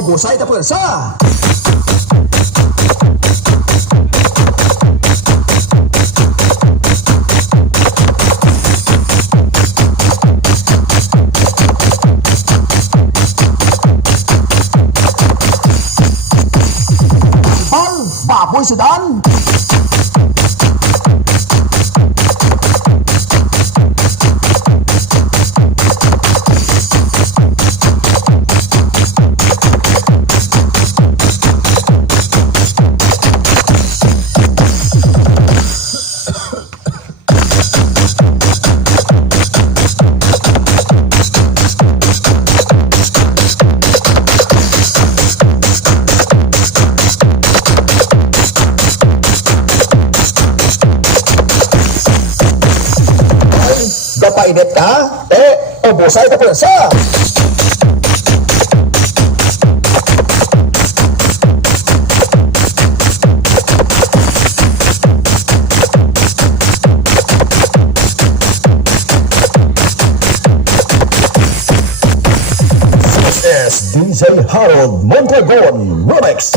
o busay ta pwersa. Baboy Sudan. Kapainit ka? O busay ta pwersa. This is DJ Harold Mondragon Remix.